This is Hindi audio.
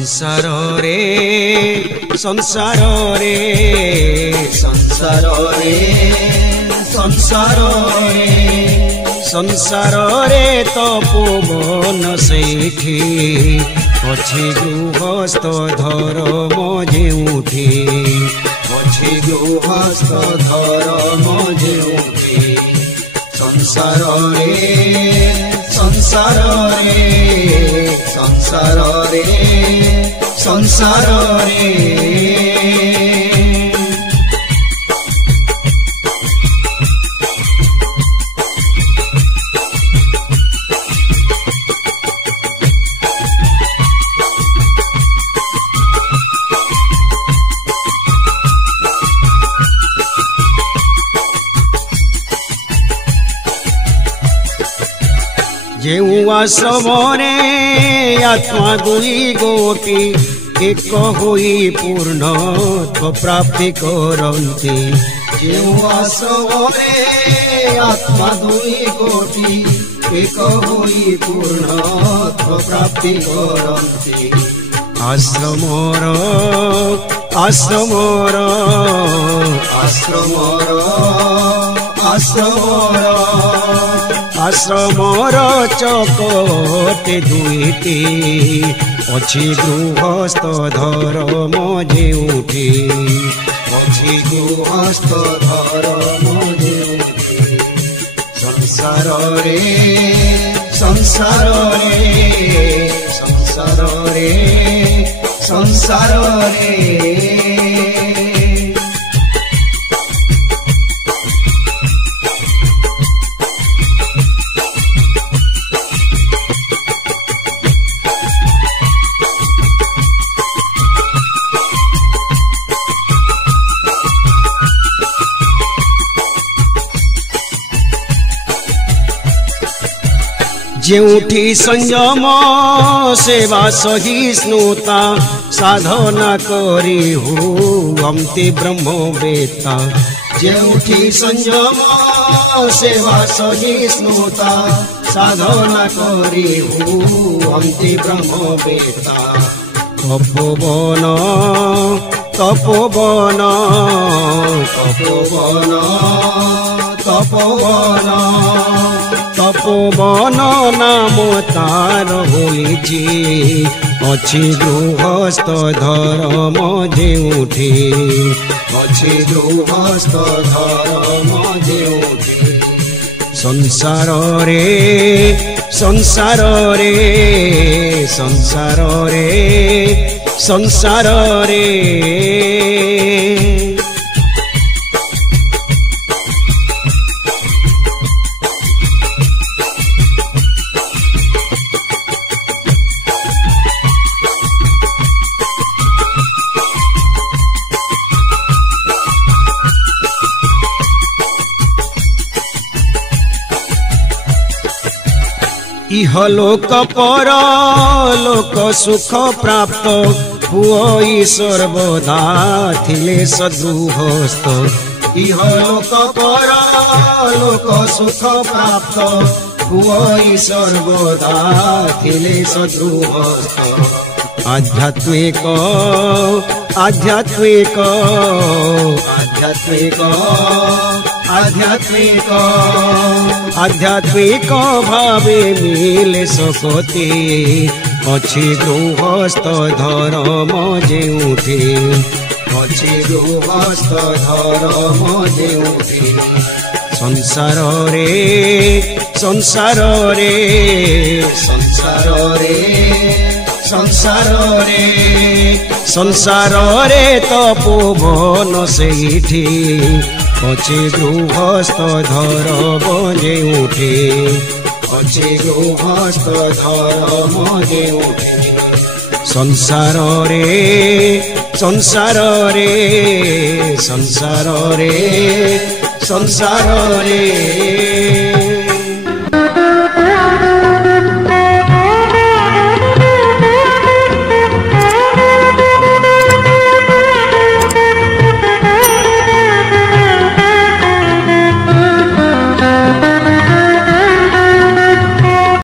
संसार रे संसार रे संसार रे संसार रे संसार रे तपोवन सेठी अछि गृहस्थ धर्म जेउठी अछि गृहस्थ धर्म जेउठी संसार रे संसार रे संसार रे संसार रे जेउ आश्रमरे आत्मा दुई गोटी एक होई पूर्णत्व प्राप्ति करन्ति जेउ आश्रमरे आत्मा दुई गोटी एक होई पूर्णत्व प्राप्ति करन्ति आश्रमर आश्रमर आश्रमर आश्रमर आश्रमर चकटे दुईटी अछि गृहस्थ धर्म जेउठी अछि गृहस्थ धर्म जेउठी संसार रे संसार रे संसार रे संसार रे जेउठी संयम सेवा सहिष्णुता साधना करी हुअन्ति ब्रह्मवेत्ता जेउठी संयम सेवा सहिष्णुता साधना करी हुअन्ति ब्रह्मवेत्ता तपोवन तपोवन तपोवन तपोवन तपोवन नाम तार होइछि अछि गृहस्थ धर्म जेउठी अछि गृहस्थ धर्म जेउठी संसार रे संसार रे संसार रे संसार रे इहलोक परलोक सुख प्राप्त हुई सर्वदा थिले सद्गृहस्थ इहलोक परलोक सुख प्राप्त हुई सर्वदा थिले सद्गृहस्थ आध्यात्मिक आध्यात्मिक आध्यात्मिक आध्यात्मिक आध्यात्मिक भावे मिले सकते अछि गृहस्थ धर्म जेउठी अछि गृहस्थ धर्म जेउठी संसार रे संसार रे संसार रे संसार रे संसार रे तपोवन सेठी अछि गृहस्थ धर्म जेउठी अछि गृहस्थ धर्म जेउठी संसार रे संसार रे संसार रे संसार रे